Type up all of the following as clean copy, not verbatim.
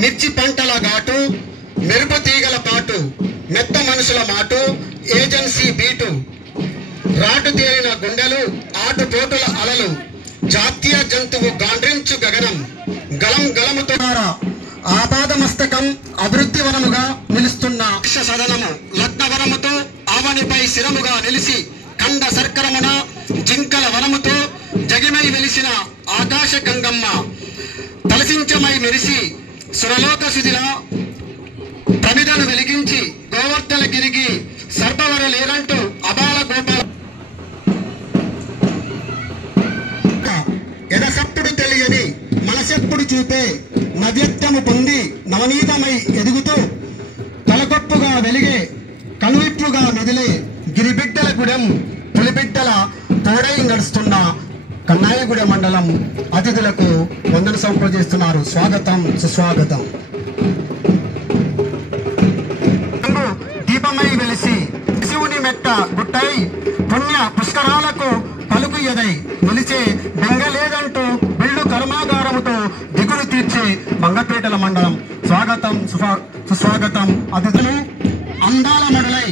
మిర్చి పంటల ఘాటు, మెరుపు తీగల పాటు, మెత్త మనుషుల మాటు, ఏజెన్సీ బీటు, రాటు తేలిన గుండెలు, ఆటుపోటుల అలలు, జాతీయ జంతువు గాండ్రించు గగనం, గలం గలముతో ఆపాద మస్తకం అభివృద్ధి వనముగా నిలుస్తున్న సదనము లగ్నవరముతో ఆవనిపై శిరముగా నిలిసి కండ సర్కరమున జింకల వనముతో జగిమై వెలిసిన ఆకాశ గంగమ్మ తలసించమై మెరిసి సురలోక సుధిల ప్రమిదను వెలిగించి గోవర్ధన గిరిగి సర్పవర లేరంటూ అబాల గోపాల ఎదసప్పుడు తెలియని మనసెప్పుడు చూపే నవ్యత్యము పొంది నవనీతమై ఎదుగుతూ తలకొప్పుగా వెలిగే కనువిప్పుగా మెదిలే గిరిబిడ్డల గుడెం పులిబిడ్డల తోడై నడుస్తున్న కన్నాయగూడెం మండలం అతిథులకు వందన సమర్పిస్తున్నారు. స్వాగతం, సుస్వాగతం. దీపమై వెలిసి శివుని మెట్ట గుట్టై పుణ్య పుష్కరాలకు పలుకు ఎదై నిలిచే బెంగలేదంటూ బిల్లు కర్మాగారముతో దిగులు తీర్చే మంగపేటల మండలం. స్వాగతం, సుస్వాగతం. అతిథులు అందాల మడులై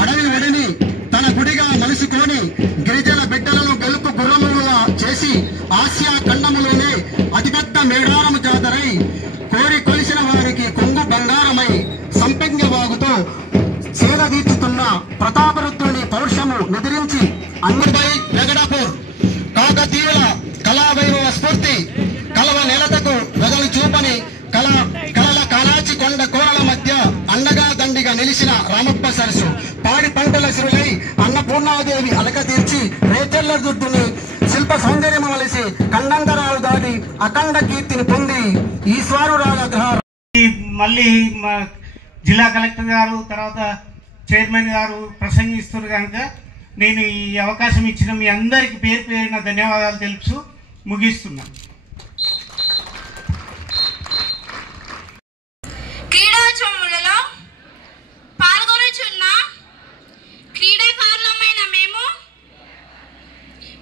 అడవి వెడిని తన గుడిగా మలుసుకొని గిరిజన బిడ్డలను గెలుపు గుర్రములుగా చేసి ఆసియా ఖండములోనే అతిపెద్ద మేడారము జాతరై కోరి కొలిసిన వారికి కొంగు బంగారమై సంపెంగ వాగుతో సేద తీర్చుతున్న ప్రతాపరుద్రుని పౌరుషము నిద్రించి అన్నిపై వెగడపూర్ కాకతీయుల కళావైభవ స్ఫూర్తి కలవ నెలతకు వెదలు చూపని కలల కాలాచి కొండ కోరల మధ్య అండగా దండిగా నిలిచిన రామప్ప సరస్సు పాడి పంటల సిరులై అన్నపూర్ణాదేవి అలక తీర్చి రేచెల్ల దుడ్డుని శిల్ప సౌందర్యం వలసి ఖండంతరాలు దాటి అఖండ కీర్తిని పొంది ఈశ్వరురాల గ్రహ. మళ్ళీ జిల్లా కలెక్టర్ గారు తర్వాత చైర్మన్ గారు ప్రసంగిస్తున్నారు కనుక నేను ఈ అవకాశం ఇచ్చిన మీ అందరికి పేరు పేరున ధన్యవాదాలు తెలుపుతూ ముగిస్తున్నాను. క్రీడోత్సవంలో పాల్గొనుచున్న క్రీడాకారులమైన మేము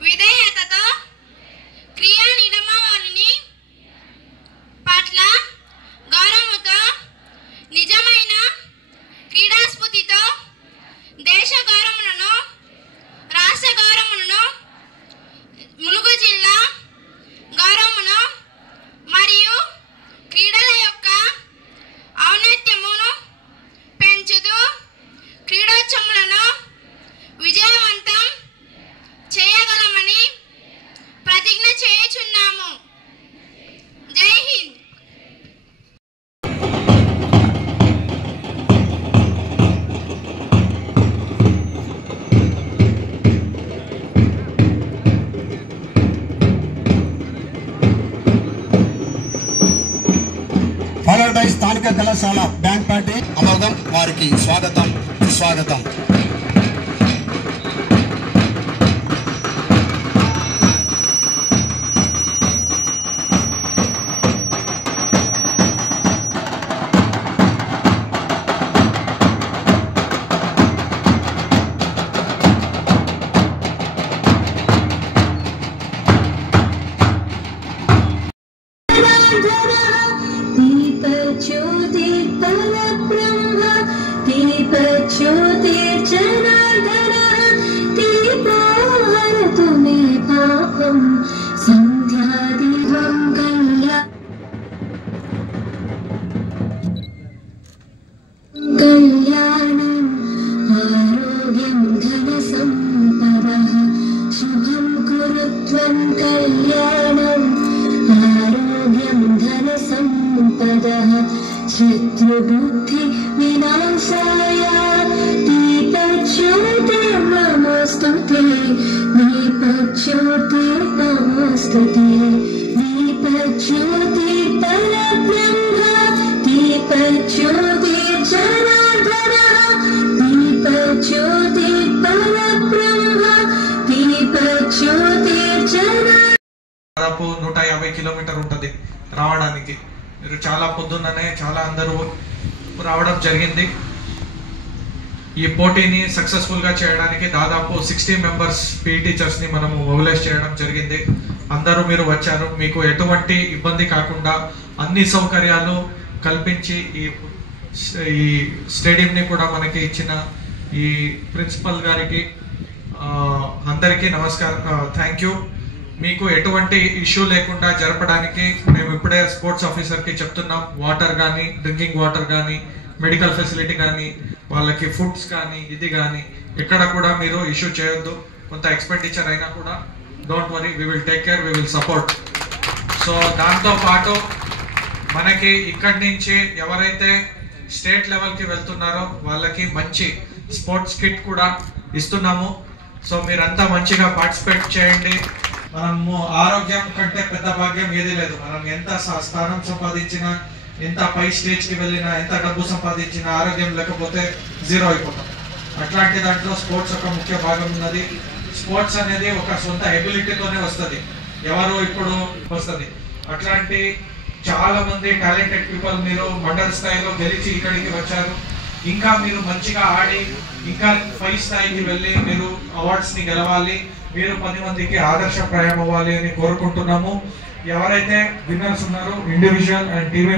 విధేయతతో క్రియా నియమావళిని పట్ల గౌరవంతో నిజమైన క్రీడాస్ఫూర్తితో దేశ గౌరవములను రాష్ట్ర గౌరవములను ములుగు జిల్లా గౌరవమును మరియు క్రీడల యొక్క ఔన్నత్యమును పెంచుతూ క్రీడోత్సవాలను విజయవంతం చేయగలమని ప్రతిజ్ఞ చేయుచున్నాము. జై హింద్. ఫాలోడ్ బై స్థానిక కళాశాల బ్యాండ్ పార్టీ అమోఘం. వారికి స్వాగతం, సుస్వాగతం. शत्रुबुद्धि विनाशाय दीपज्योतिर्नमस्तुते दीपज्योतिर्नमस्तुते दीपज्योतिर्परब्रह्म दीपज्योतिर्जनार्दनः दीपज्योतिर्परब्रह्म दीपज्योतिर्जनार्दनः. దాదాపు 150 కిలోమీటర్ ఉంటుంది రావడానికి. మీరు చాలా పొద్దున్ననే చాలా అందరూ రావడం జరిగింది. ఈ పోటీని సక్సెస్ఫుల్గా చేయడానికి దాదాపు 60 మెంబర్స్ పీటీ టీచర్స్ని మనము మొబిలైజ్ చేయడం జరిగింది. అందరూ మీరు వచ్చారు. మీకు ఎటువంటి ఇబ్బంది కాకుండా అన్ని సౌకర్యాలు కల్పించి ఈ స్టేడియంని కూడా మనకి ఇచ్చిన ఈ ప్రిన్సిపల్ గారికి అందరికీ నమస్కారం, థ్యాంక్ యూ. మీకు ఎటువంటి ఇష్యూ లేకుండా జరపడానికి మేము ఇప్పుడే స్పోర్ట్స్ ఆఫీసర్కి చెప్తున్నాం. వాటర్ కానీ, డ్రింకింగ్ వాటర్ కానీ, మెడికల్ ఫెసిలిటీ కానీ, వాళ్ళకి ఫుడ్స్ కానీ, ఇది కానీ ఎక్కడ కూడా మీరు ఇష్యూ చేయొద్దు. కొంత ఎక్స్పెండిచర్ అయినా కూడా don't worry, we will take care, we will support. So దాంతో పాటు మనకి ఇక్కడి నుంచి ఎవరైతే స్టేట్ లెవెల్కి వెళ్తున్నారో వాళ్ళకి మంచి స్పోర్ట్స్ కిట్ కూడా ఇస్తున్నాము. సో మీరంతా మంచిగా పార్టిసిపేట్ చేయండి. మనము ఆరోగ్యం కంటే పెద్ద భాగ్యం ఏది లేదు. మనం ఎంత స్థానం సంపాదించినా, ఎంత పై స్టేజ్కి వెళ్ళినా, ఎంత డబ్బు సంపాదించినా ఆరోగ్యం లేకపోతే జీరో అయిపోతాం. అట్లాంటి దాంట్లో స్పోర్ట్స్ ఒక ముఖ్య భాగం ఉన్నది. స్పోర్ట్స్ అనేది ఒక సొంత ఎబిలిటీతోనే వస్తుంది, ఎవరు ఇప్పుడు వస్తుంది. అట్లాంటి చాలా మంది టాలెంటెడ్ పీపుల్ మీరు మండల స్థాయిలో గెలిచి ఇక్కడికి వచ్చారు. ఇంకా మీరు మంచిగా ఆడి ఇంకా పై స్థాయికి వెళ్ళి మీరు అవార్డ్స్ ని గెలవాలి, మీరు 10 మందికి ఆదర్శప్రాయం అవ్వాలి అని కోరుకుంటున్నాము. ఎవరైతే విన్నర్స్ ఉన్నారో ఇండివిజువల్ అండ్ టీమ్